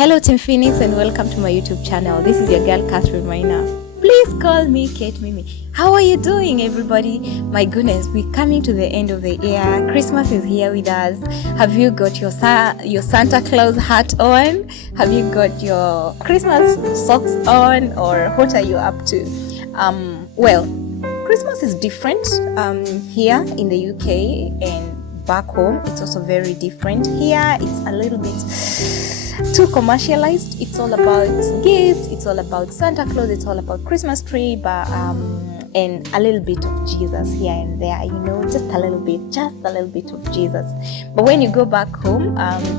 Hello Team Phoenix and welcome to my YouTube channel. This is your girl Catherine Maina. Please call me Kate Mimi. How are you doing everybody? My goodness, we're coming to the end of the year. Christmas is here with us. Have you got your Santa Claus hat on? Have you got your Christmas socks on? Or what are you up to? Well, Christmas is different here in the UK, and back home it's also very different. Here it's a little bit too commercialized. It's all about gifts, it's all about Santa Claus, it's all about Christmas tree, but and a little bit of Jesus here and there, just a little bit of Jesus. But when you go back home,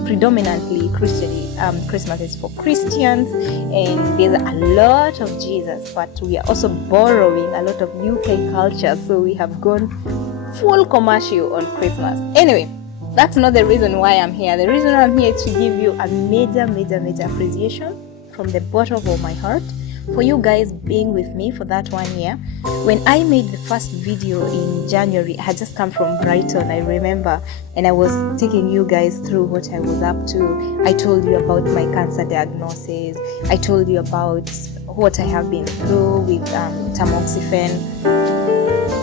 predominantly Christmas is for Christians, and there's a lot of Jesus, but we are also borrowing a lot of UK culture, so we have gone full commercial on Christmas. Anyway, that's not the reason why I'm here. The reason I'm here is to give you a major appreciation from the bottom of my heart for you guys being with me for that 1 year. When I made the first video in January, I had just come from Brighton, I remember, and I was taking you guys through what I was up to. I told you about my cancer diagnosis. I told you about what I have been through with tamoxifen.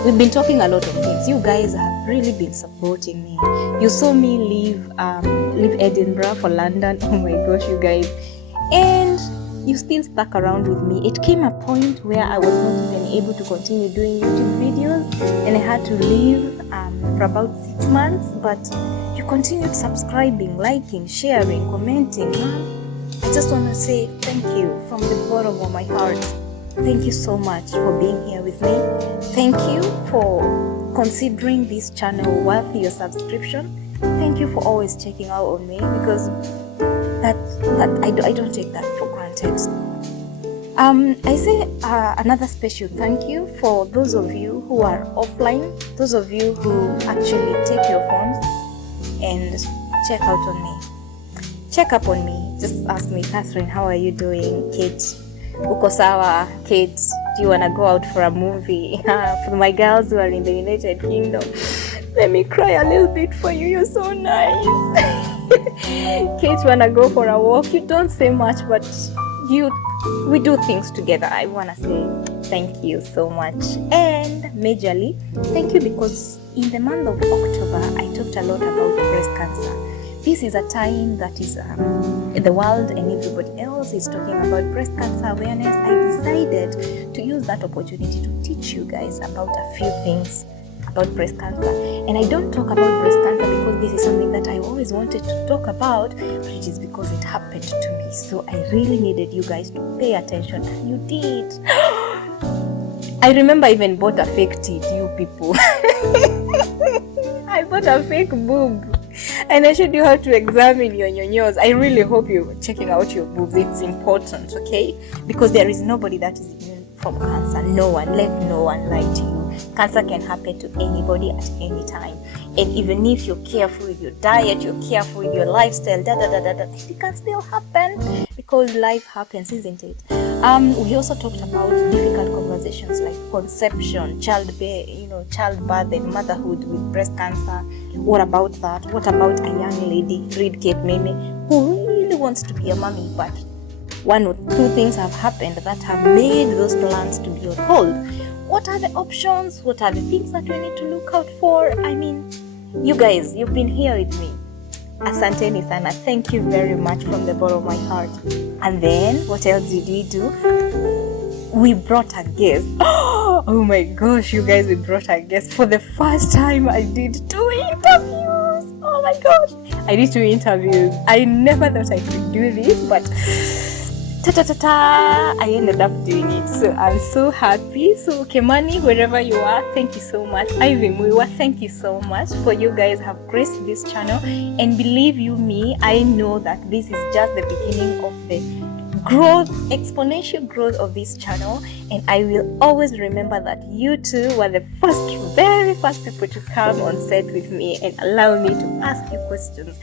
We've been talking a lot of things. You guys have really been supporting me. You saw me leave Edinburgh for London. Oh my gosh, you guys. And you still stuck around with me. It came a point where I was not even able to continue doing YouTube videos, and I had to leave for about 6 months. But you continued subscribing, liking, sharing, commenting. I just want to say thank you from the bottom of my heart. Thank you so much for being here with me. Thank you for considering this channel worth your subscription. Thank you for always checking out on me, because I don't take that for granted. I say another special thank you for those of you who are offline, those of you who actually take your phones and check out on me. Check up on me. Just ask me, Catherine, how are you doing? Kate, uko sawa? Kate, do you want to go out for a movie? For my girls who are in the United Kingdom, let me cry a little bit for you. You're so nice. Kate, wanna go for a walk? You don't say much, but we do things together. I wanna say thank you so much. And majorly, thank you because in the month of October, I talked a lot about breast cancer. This is a time that is the world and everybody else is talking about breast cancer awareness. I decided to use that opportunity to teach you guys about a few things about breast cancer. And I don't talk about breast cancer because this is something that I always wanted to talk about, but it is because it happened to me. So I really needed you guys to pay attention, and you did. I remember I even bought a fake teeth, you people. I bought a fake boob. And I showed you how to examine your nyonyos. I really hope you're checking out your boobs. It's important, okay? Because there is nobody that is immune from cancer. No one. Let no one lie to you. Cancer can happen to anybody at any time. And even if you're careful with your diet, you're careful with your lifestyle, it can still happen, because life happens, isn't it? We also talked about difficult conversations like conception, childbirth and motherhood with breast cancer. What about that? What about a young lady, read Kate Mimi, who really wants to be a mommy, but one or two things have happened that have made those plans to be on hold? What are the options? What are the things that we need to look out for? I mean, you guys, you've been here with me. Asanteni sana. Thank you very much from the bottom of my heart. And then, what else did we do? We brought a guest. Oh my gosh, you guys, we brought a guest. For the first time, I did 2 interviews. Oh my gosh. I did 2 interviews. I never thought I could do this, but I ended up doing it. So I'm so happy. So Kemani, wherever you are, thank you so much. Ivy Muiwa, thank you so much for you guys have graced this channel. And believe you me, I know that this is just the beginning of the growth, exponential growth of this channel. And I will always remember that you two were the very first people to come on set with me and allow me to ask you questions,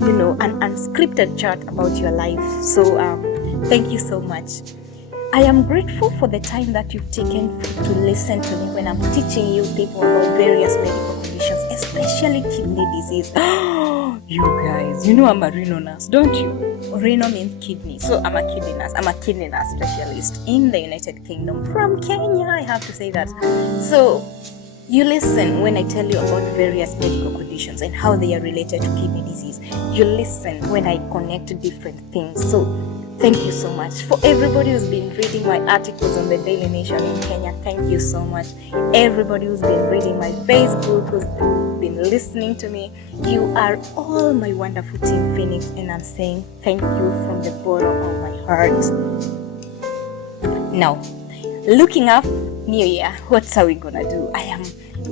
an unscripted chat about your life. So thank you so much. I am grateful for the time that you've taken to listen to me when I'm teaching you people about various medical conditions, especially kidney disease. You guys, you know I'm a renal nurse, don't you? Renal means kidney. So I'm a kidney nurse. I'm a kidney nurse specialist in the United Kingdom from Kenya. I have to say that. So you listen when I tell you about various medical conditions and how they are related to kidney disease. You listen when I connect different things. So thank you so much. For everybody who's been reading my articles on the Daily Nation in Kenya, thank you so much. Everybody who's been reading my Facebook, who's been listening to me, you are all my wonderful Team Phoenix, and I'm saying thank you from the bottom of my heart. Now, looking up New Year, what are we gonna do? I am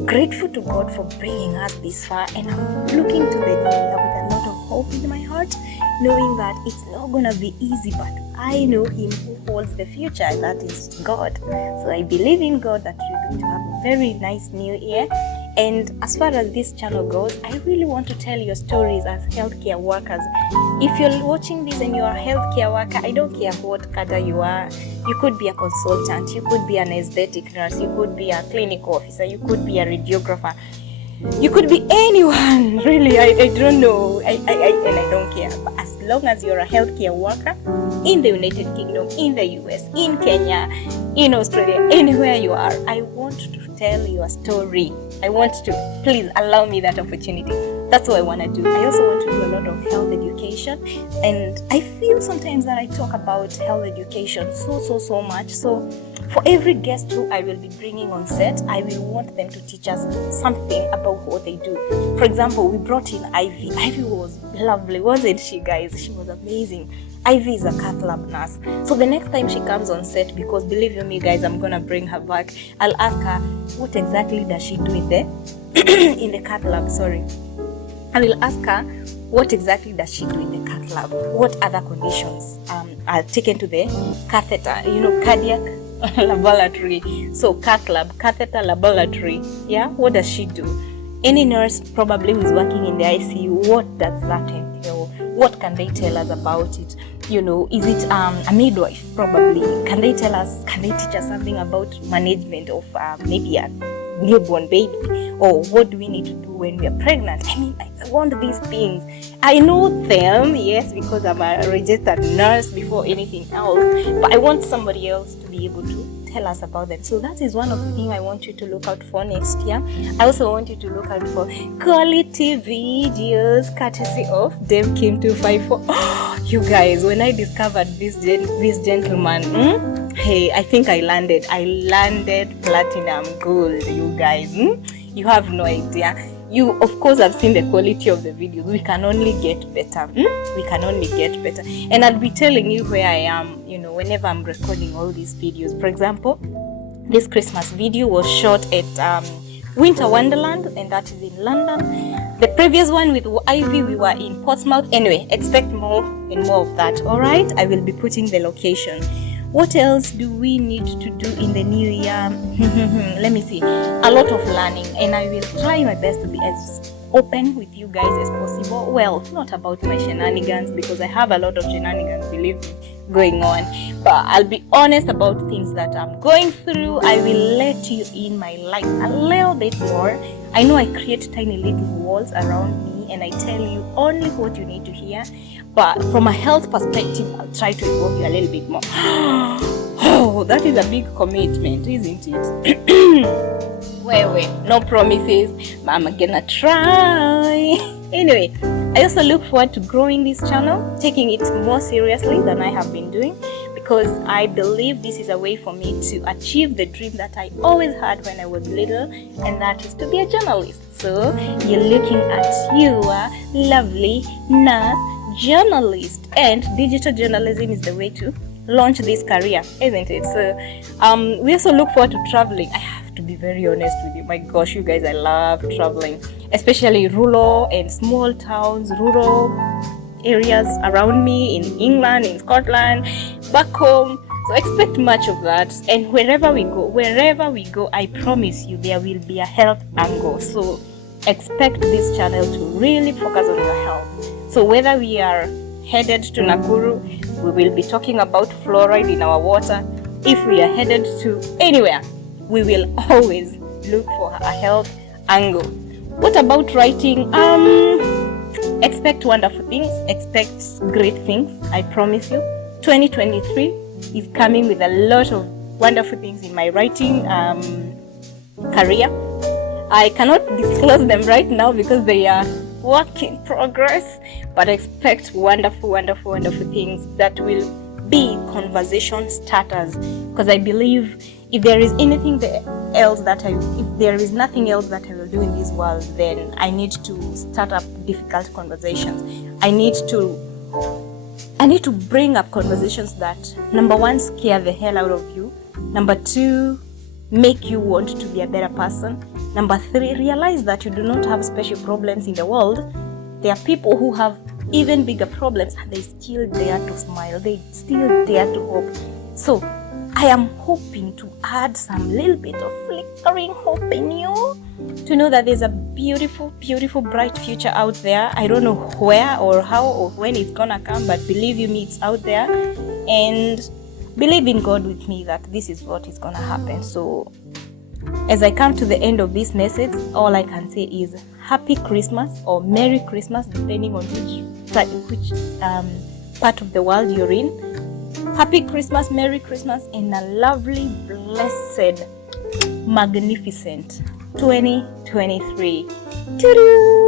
grateful to God for bringing us this far, and I'm looking to the New Year with a lot of hope in my heart, knowing that it's not gonna be easy, but I know Him who holds the future, and that is God. So I believe in God that we're going to have a very nice New Year. And as far as this channel goes, I really want to tell your stories as healthcare workers. If you're watching this and you're a healthcare worker, I don't care what cadre you are. You could be a consultant, you could be an aesthetic nurse, you could be a clinical officer, you could be a radiographer, you could be anyone, really. I don't know, and I don't care. But as long as you're a healthcare worker in the United Kingdom, in the US, in Kenya, in Australia, anywhere you are, I want to tell your story. I want to, please allow me that opportunity. That's what I want to do. I also want to do a lot of health education, and I feel sometimes that I talk about health education so much. So for every guest who I will be bringing on set, I will want them to teach us something about what they do. For example, we brought in Ivy. Ivy was lovely, wasn't she, guys? She was amazing. Ivy is a cath lab nurse. So the next time she comes on set, because believe you me, guys, I'm gonna bring her back, I'll ask her what exactly does she do in the in the cath lab. Sorry, I will ask her what exactly does she do in the cath lab. What other conditions are taken to the catheter? Cardiac laboratory. So cath lab, catheter laboratory. Yeah, what does she do? Any nurse probably who is working in the ICU, what does that entail? What can they tell us about it? Is it a midwife? Probably. Can they teach us something about management of maybe a newborn baby? Or what do we need to do when we are pregnant? I mean, I want these things. I know them, yes, because I'm a registered nurse before anything else. But I want somebody else to be able to tell us about them. So that is one of the things I want you to look out for next year. I also want you to look out for quality videos courtesy of Dame Kim 254. You guys, when I discovered this gentleman, hey, I think I landed platinum gold, you guys. You have no idea. You, of course, have seen the quality of the videos. We can only get better. We can only get better. And I'll be telling you where I am, whenever I'm recording all these videos. For example, this Christmas video was shot at Winter Wonderland, and that is in London. The previous one with Ivy, we were in Portsmouth. Anyway, expect more and more of that. All right, I will be putting the location. What else do we need to do in the new year? Let me see. A lot of learning, and I will try my best to be as open with you guys as possible. Well, not about my shenanigans, because I have a lot of shenanigans, believe me, going on. But I'll be honest about things that I'm going through. I will let you in my life a little bit more. I know I create tiny little walls around me, and I tell you only what you need to hear. But from a health perspective, I'll try to involve you a little bit more. Oh, that is a big commitment, isn't it? Wait, no promises, but I'm gonna try. Anyway, I also look forward to growing this channel, taking it more seriously than I have been doing, because I believe this is a way for me to achieve the dream that I always had when I was little, and that is to be a journalist. So you're looking at your lovely nurse journalist, and digital journalism is the way to launch this career, isn't it? So we also look forward to traveling. I have to be very honest with you. My gosh, you guys, I love traveling, especially rural and small towns, rural areas around me in England, in Scotland, back home. So expect much of that. And wherever we go, I promise you there will be a health angle. So expect this channel to really focus on your health. So whether we are headed to Nakuru, we will be talking about fluoride in our water. If we are headed to anywhere, we will always look for a health angle. What about writing? expect wonderful things, expect great things. I promise you. 2023 is coming with a lot of wonderful things in my writing career. I cannot disclose them right now because they are work in progress, but expect wonderful things that will be conversation starters, because I believe if there is nothing else that I will do in this world, then I need to start up difficult conversations. I need to bring up conversations that, number one, scare the hell out of you. Number two, make you want to be a better person. Number three, realize that you do not have special problems in the world. There are people who have even bigger problems and they still dare to smile. They still dare to hope. So I am hoping to add some little bit of flickering hope in you to know that there's a beautiful, bright future out there. I don't know where or how or when it's gonna come, but believe you me, it's out there. And believe in God with me that this is what is gonna happen. So as I come to the end of this message, all I can say is Happy Christmas or Merry Christmas, depending on which part of the world you're in. Happy Christmas, Merry Christmas, and a lovely, blessed, magnificent 2023. Toodoo!